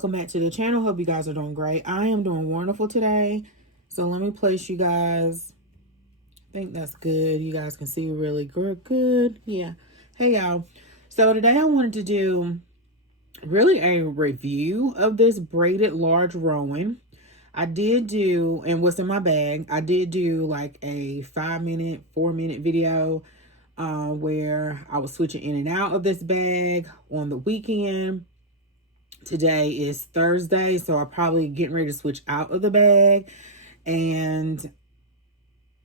welcome back to the channel. Hope you guys are doing great. I am doing wonderful today. So let me place you guys. I think that's good. You guys can see really good. Yeah. Hey y'all. So today I wanted to do really a review of this braided large rowan. I did do, and what's in my bag, I did do like a 5-minute, 4-minute video where I was switching in and out of this bag on the weekend. Today is Thursday, so I'm probably getting ready to switch out of the bag. And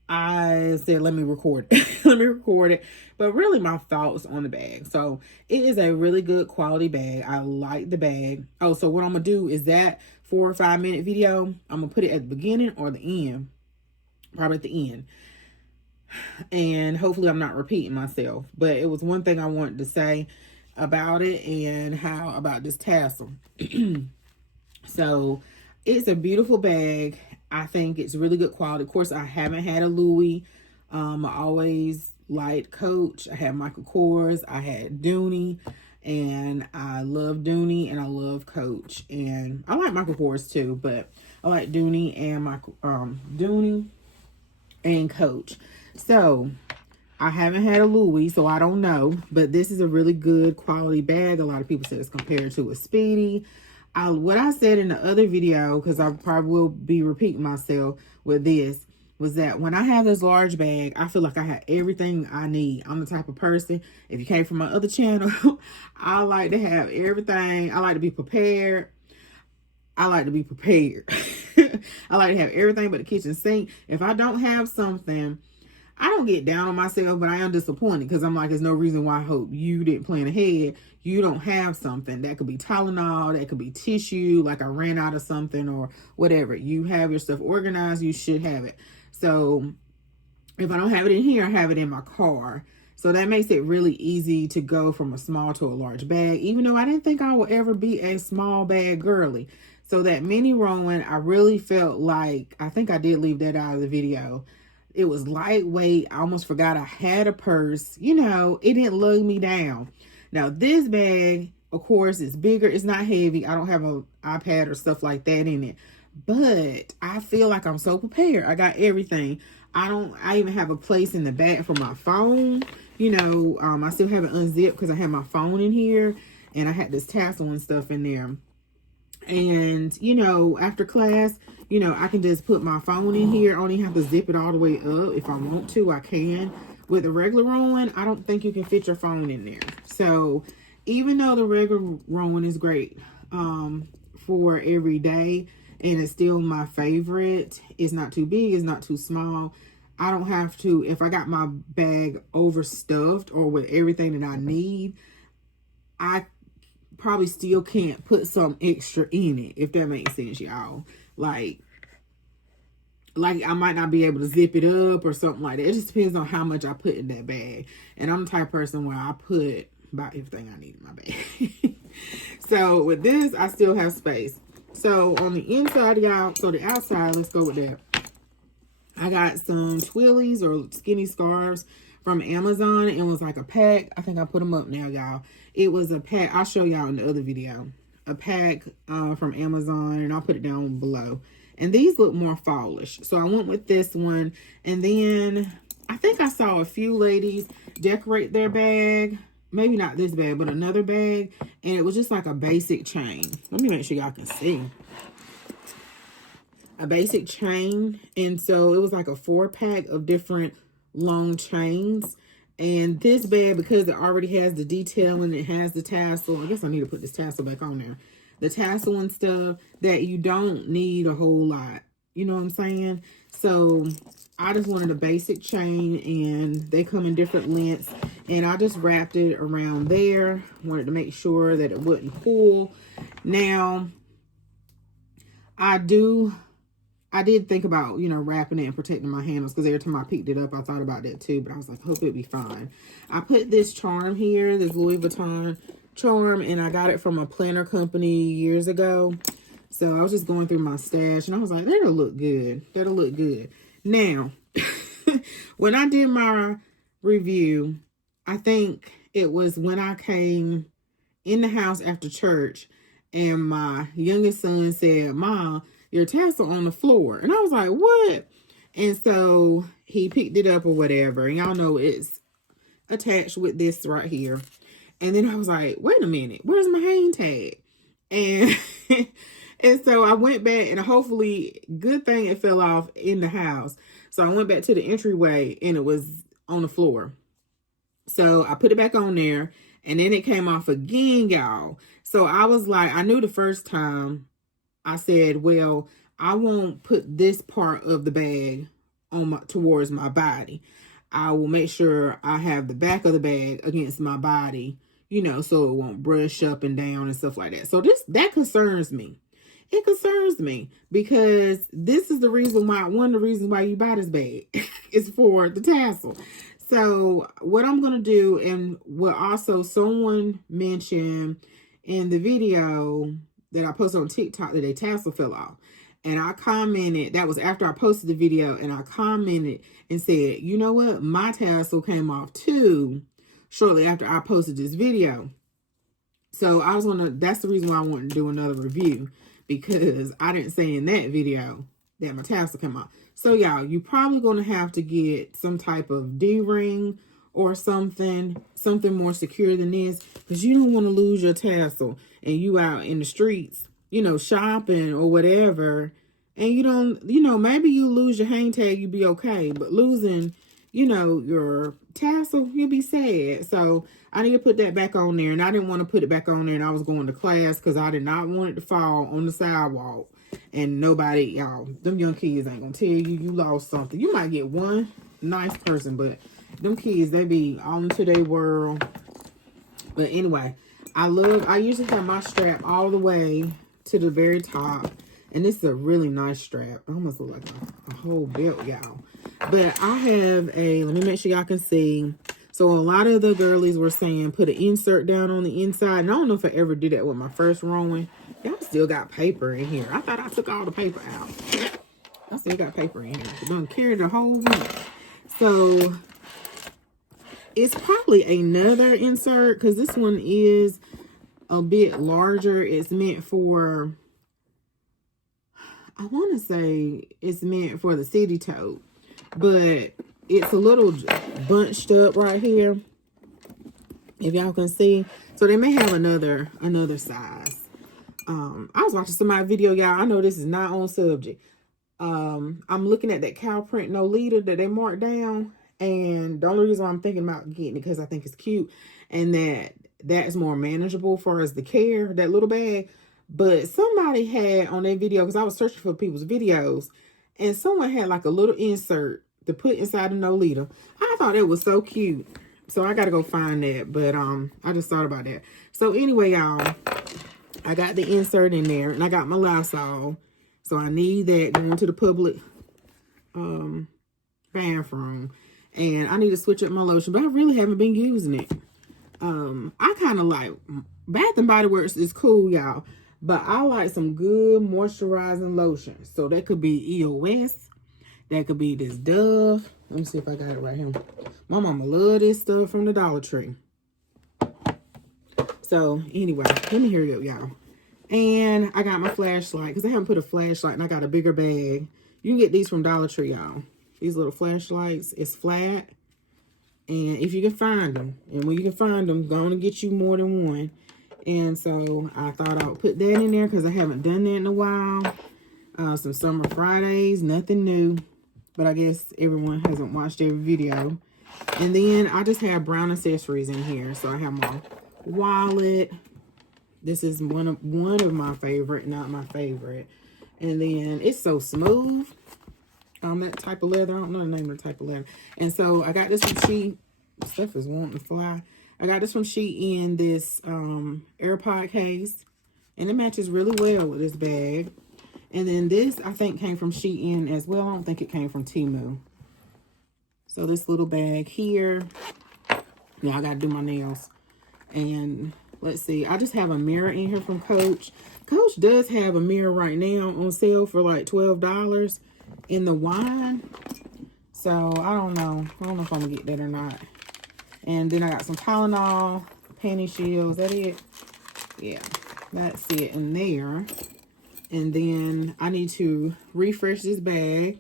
I said, let me record it. Let me record it. But really my thoughts on the bag. So it is a really good quality bag. I like the bag. Oh, so what I'm going to do is that 4 or 5 minute video, I'm going to put it at the beginning or the end. Probably at the end. And hopefully I'm not repeating myself. But it was one thing I wanted to say about it and how about this tassel. So it's a beautiful bag. I think it's really good quality. Of course, I haven't had a Louis. I always liked Coach. I had Michael Kors. I had Dooney. And I love Dooney and I love Coach. And I like Michael Kors too, but I like Dooney and Dooney and Coach. So I haven't had a Louis, so I don't know. But this is a really good quality bag. A lot of people say it's compared to a Speedy. What I said in the other video, because I probably will be repeating myself with this, was that when I have this large bag, I feel like I have everything I need. I'm the type of person, if you came from my other channel, I like to have everything. I like to be prepared. I like to be prepared. I like to have everything but the kitchen sink. If I don't have something, I don't get down on myself, but I am disappointed because I'm like, there's no reason why I hope you didn't plan ahead. You don't have something. That could be Tylenol, that could be tissue, like I ran out of something or whatever. You have your stuff organized, you should have it. So if I don't have it in here, I have it in my car. So that makes it really easy to go from a small to a large bag, even though I didn't think I would ever be a small bag girly. So that mini Rowan, I really felt like, I think I did leave that out of the video. It was lightweight. I almost forgot I had a purse. You know, it didn't lug me down. Now, this bag, of course, is bigger. It's not heavy. I don't have an iPad or stuff like that in it. But I feel like I'm so prepared. I got everything. I even have a place in the back for my phone. You know, I still haven't unzipped because I have my phone in here. And I had this tassel and stuff in there. And, you know, after class, you know, I can just put my phone in here. I don't even have to zip it all the way up. If I want to, I can. With the regular Rowan, I don't think you can fit your phone in there. So, even though the regular Rowan is great for every day, and it's still my favorite, it's not too big, it's not too small. I don't have to, if I got my bag overstuffed or with everything that I need, I probably still can't put some extra in it, if that makes sense, y'all. Like I might not be able to zip it up or something like that. It just depends on how much I put in that bag. And I'm the type of person where I put about everything I need in my bag. So with this, I still have space. So on the inside, y'all, so the outside, let's go with that. I got some twillies or skinny scarves from Amazon. It was like a pack. I think I put them up now, y'all. It was a pack. I'll show y'all in the other video. A pack from Amazon, and I'll put it down below. And these look more fallish. So I went with this one. And then I think I saw a few ladies decorate their bag. Maybe not this bag, but another bag. And it was just like a basic chain. Let me make sure y'all can see. A basic chain. And so it was like a 4-pack of different long chains. And this bag, because it already has the detail and it has the tassel. I guess I need to put this tassel back on there. The tassel and stuff, that you don't need a whole lot. You know what I'm saying? So I just wanted a basic chain, and they come in different lengths. And I just wrapped it around there. Wanted to make sure that it wouldn't pull. Now, I did think about, you know, wrapping it and protecting my handles, because every time I picked it up, I thought about that too. But I was like, hope it'd be fine. I put this charm here, this Louis Vuitton charm, and I got it from a planner company years ago. So I was just going through my stash, and I was like, that'll look good. That'll look good. Now, when I did my review, I think it was when I came in the house after church, And my youngest son said, "Mom, your tassel on the floor." And I was like, "What?" And so he picked it up or whatever. And y'all know it's attached with this right here. And then I was like, "Wait a minute, where's my hang tag?" And and so I went back, and hopefully, good thing it fell off in the house. So I went back to the entryway, and it was on the floor. So I put it back on there, and then it came off again, y'all. So I was like, I knew the first time. I said, well, I won't put this part of the bag on towards my body. I will make sure I have the back of the bag against my body, you know, so it won't brush up and down and stuff like that. So that concerns me. It concerns me because this is the reason why, one of the reasons why you buy this bag is for the tassel. So what I'm going to do, and what also someone mentioned in the video that I posted on TikTok, that a tassel fell off. And I commented, that was after I posted the video, and I commented and said, you know what? My tassel came off too shortly after I posted this video. So I was that's the reason why I wanted to do another review, because I didn't say in that video that my tassel came off. So y'all, you're probably going to have to get some type of D-ring or something more secure than this, because you don't want to lose your tassel and you out in the streets, you know, shopping or whatever, and you don't, you know, maybe you lose your hang tag, you'd be okay, but losing, you know, your tassel, you'll be sad. So I need to put that back on there, and I didn't want to put it back on there, and I was going to class because I did not want it to fall on the sidewalk. And nobody, y'all, them young kids ain't gonna tell you lost something. You might get one nice person, but them kids, they be all into their world. But anyway, I usually have my strap all the way to the very top. And this is a really nice strap. It almost look like a whole belt, y'all. But I have let me make sure y'all can see. So a lot of the girlies were saying put an insert down on the inside. And I don't know if I ever did that with my first Rowan. Y'all still got paper in here. I thought I took all the paper out. I still got paper in here. I'm gonna carry the whole week. So it's probably another insert, because this one is a bit larger. It's meant for, I want to say it's meant for the city tote, but it's a little bunched up right here, if y'all can see. So they may have another size. I was watching somebody's video, y'all. I know this is not on subject. I'm looking at that cow print no leader that they marked down, and the only reason why I'm thinking about getting it because I think it's cute, and that's more manageable for as the care, that little bag. But somebody had on their video, because I was searching for people's videos, and someone had like a little insert to put inside a no leader. I thought it was so cute, so I gotta go find that. But I just thought about that. So anyway, y'all, I got the insert in there, and I got my Lysol. So I need that going to the public bathroom. And I need to switch up my lotion, but I really haven't been using it. I kind of like, Bath and Body Works is cool, y'all, but I like some good moisturizing lotion. So that could be EOS. That could be this Dove. Let me see if I got it right here. My mama love this stuff from the Dollar Tree. So anyway, let me hurry up, y'all. And I got my flashlight, because I haven't put a flashlight, and I got a bigger bag. You can get these from Dollar Tree, y'all. These little flashlights. It's flat. And if you can find them, and when you can find them, go on and get you more than one. And so I thought I would put that in there, because I haven't done that in a while. Some Summer Fridays, nothing new. But I guess everyone hasn't watched every video. And then I just have brown accessories in here. So I have my wallet. This is one of my favorite, not my favorite. And then it's so smooth. That type of leather. I don't know the name of the type of leather. And so I got this from She. Stuff is wanting to fly. I got this from She in this AirPod case. And it matches really well with this bag. And then this, I think, came from Shein as well. I don't think it came from Temu. So this little bag here. Yeah, I got to do my nails. And let's see. I just have a mirror in here from Coach. Coach does have a mirror right now on sale for like $12 in the wine. So I don't know. I don't know if I'm going to get that or not. And then I got some Tylenol, panty shields. Is that it? Yeah. That's it in there. And then I need to refresh this bag.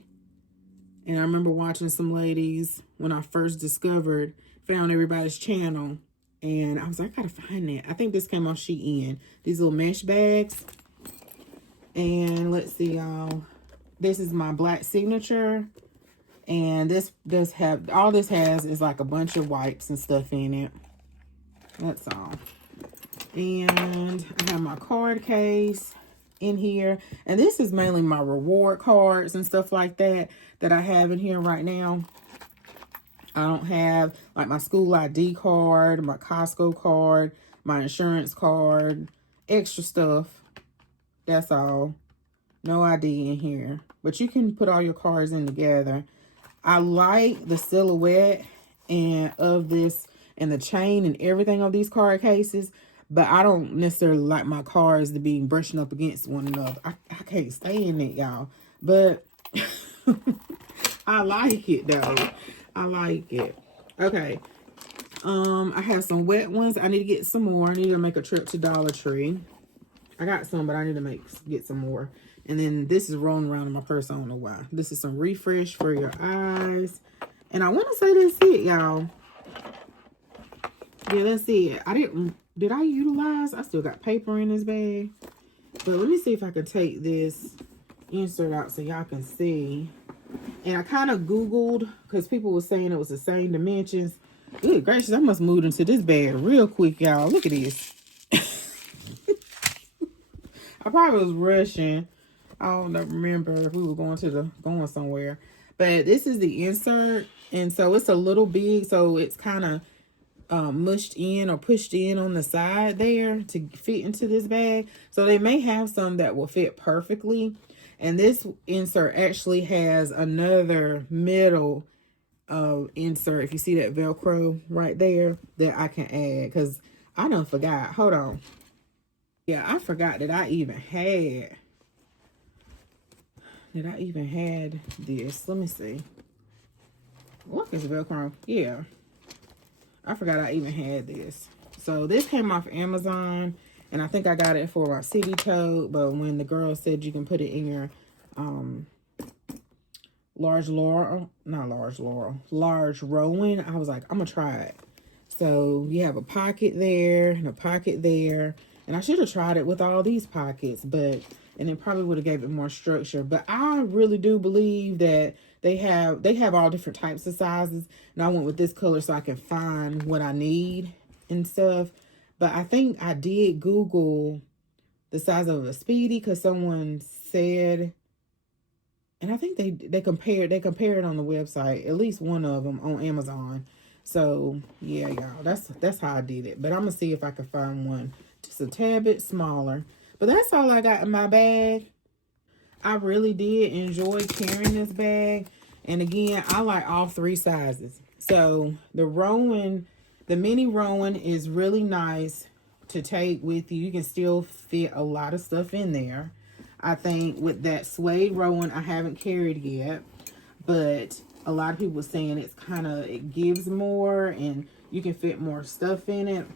And I remember watching some ladies when I first found everybody's channel. And I was like, I gotta find that. I think this came off Shein. These little mesh bags. And let's see, y'all. This is my black signature. And this does have, all this has is like a bunch of wipes and stuff in it. That's all. And I have my card case in here. And this is mainly my reward cards and stuff like that I have in here right now. I don't have like my school ID card, my Costco card, my insurance card, extra stuff. That's all. No ID in here. But you can put all your cards in together. I like the silhouette and of this and the chain and everything on these card cases. But I don't necessarily like my cards to be brushing up against one another. I can't stand it, y'all. But I like it, though. I like it. Okay. I have some wet ones. I need to get some more. I need to make a trip to Dollar Tree. I got some, but I need to get some more. And then this is rolling around in my purse. I don't know why. This is some refresh for your eyes. And I want to say that's it, y'all. Yeah, that's it. Did I utilize? I still got paper in this bag. But let me see if I can take this insert out so y'all can see. And I kind of Googled because people were saying it was the same dimensions. Good gracious, I must move into this bag real quick, y'all. Look at this. I probably was rushing. I don't remember if we were going somewhere. But this is the insert. And so it's a little big. So it's kind of mushed in or pushed in on the side there to fit into this bag. So they may have some that will fit perfectly. And this insert actually has another middle insert. If you see that Velcro right there, that I can add. Because I done forgot. Hold on. Yeah, I forgot that I even had. This. Let me see. Look, it's Velcro. Yeah. I forgot I even had this. So this came off Amazon. And I think I got it for my city tote. But when the girl said you can put it in your large Rowan, I was like, I'm going to try it. So you have a pocket there and a pocket there. And I should have tried it with all these pockets. And it probably would have gave it more structure. But I really do believe that they have all different types of sizes. And I went with this color so I can find what I need and stuff. But I think I did Google the size of a Speedy because someone said, and I think they compared it on the website, at least one of them on Amazon. So yeah, y'all, that's how I did it. But I'm gonna see if I can find one just a tad bit smaller. But that's all I got in my bag. I really did enjoy carrying this bag. And again, I like all three sizes. So the mini Rowan is really nice to take with you. You can still fit a lot of stuff in there. I think with that suede Rowan, I haven't carried yet. But a lot of people saying it gives more and you can fit more stuff in it.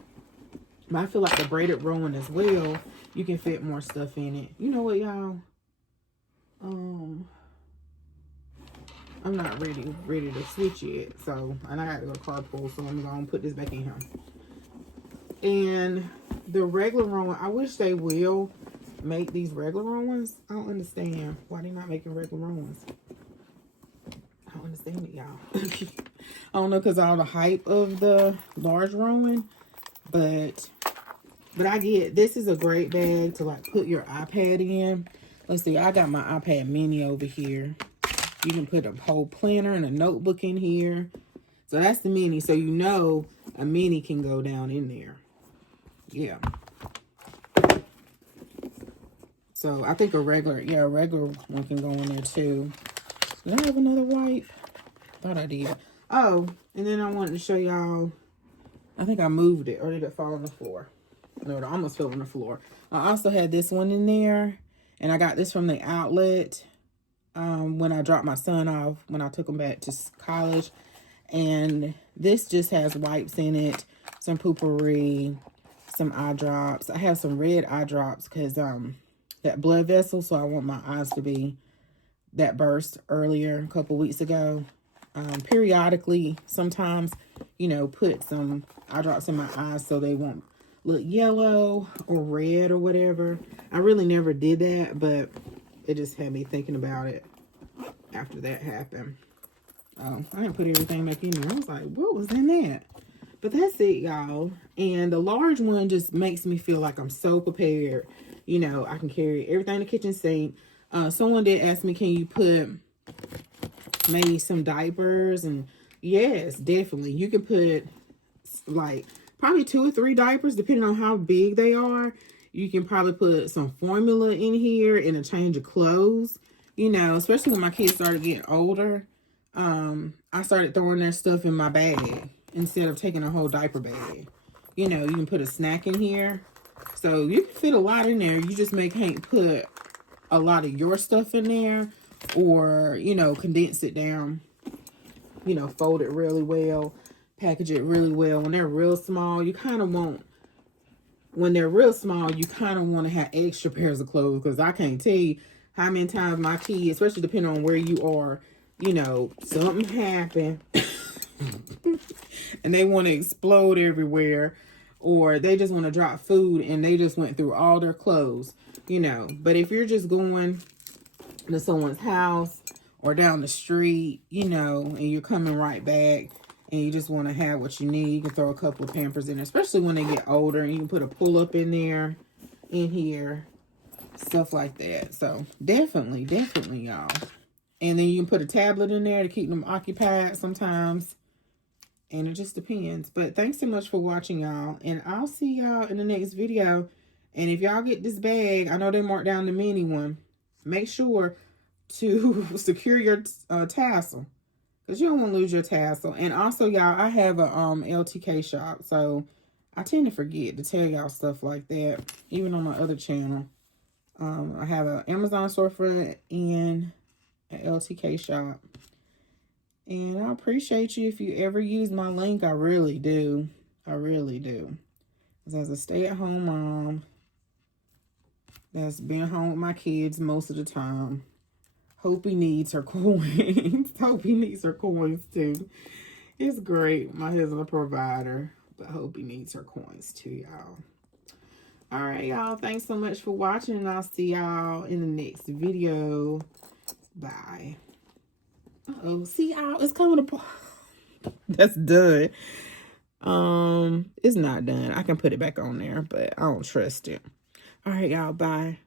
But I feel like the braided Rowan as well, you can fit more stuff in it. You know what, y'all? I'm not ready to switch yet. So, and I got to go to carpool, so I'm going to put this back in here. And the regular Rowan, I wish they will make these regular Rowans. I don't understand why they're not making regular Rowans. I don't understand it, y'all. I don't know, because all the hype of the large Rowan. But I get, this is a great bag to like put your iPad in. Let's see, I got my iPad mini over here. You can put a whole planner and a notebook in here. So that's the mini. So you know a mini can go down in there. Yeah. So I think a regular one can go in there too. Did I have another wipe? Thought I did. Oh, and then I wanted to show y'all. I think I moved it, or did it fall on the floor? No, it almost fell on the floor. I also had this one in there, and I got this from the outlet when I dropped my son off, when I took him back to college. And this just has wipes in it, some poopery, some eye drops. I have some red eye drops because that blood vessel, so I want my eyes to be that burst earlier a couple weeks ago. Periodically, sometimes, you know, put some eye drops in my eyes so they won't look yellow or red or whatever. I really never did that, but it just had me thinking about it after that happened. Oh, I didn't put everything back in there. I was like, what was in that? But that's it, y'all. And the large one just makes me feel like I'm so prepared. You know, I can carry everything in the kitchen sink. Someone did ask me, can you put maybe some diapers? And yes, definitely. You can put like probably 2 or 3 diapers, depending on how big they are. You can probably put some formula in here and a change of clothes. You know, especially when my kids started getting older. I started throwing their stuff in my bag instead of taking a whole diaper bag. You know, you can put a snack in here. So you can fit a lot in there. You just can't put a lot of your stuff in there, or, you know, condense it down, you know, fold it really well, package it really well. When they're real small, you kind of want, when they're real small, you kind of want to have extra pairs of clothes, because I can't tell you how many times my kids, especially depending on where you are, you know, something happened and they want to explode everywhere, or they just want to drop food and they just went through all their clothes, you know. But if you're just going to someone's house or down the street, you know, and you're coming right back and you just want to have what you need, you can throw a couple of Pampers in there, especially when they get older, and you can put a pull-up in there, in here, stuff like that. So definitely, y'all. And then you can put a tablet in there to keep them occupied sometimes. And it just depends. But thanks so much for watching, y'all. And I'll see y'all in the next video. And if y'all get this bag, I know they marked down the mini one. Make sure to secure your tassel, because you don't want to lose your tassel. And also, y'all, I have a LTK shop. So I tend to forget to tell y'all stuff like that, even on my other channel. I have an Amazon storefront and an LTK shop. And I appreciate you if you ever use my link. I really do. I really do. Because as a stay-at-home mom that's been home with my kids most of the time, Hopi needs her coins. Hopi needs her coins too. It's great. My husband's a provider, but Hopi needs her coins too, y'all. All right, y'all. Thanks so much for watching, and I'll see y'all in the next video. Bye. Uh-oh, see y'all, it's coming apart. That's done. It's not done. I can put it back on there, but I don't trust it. All right, y'all, bye.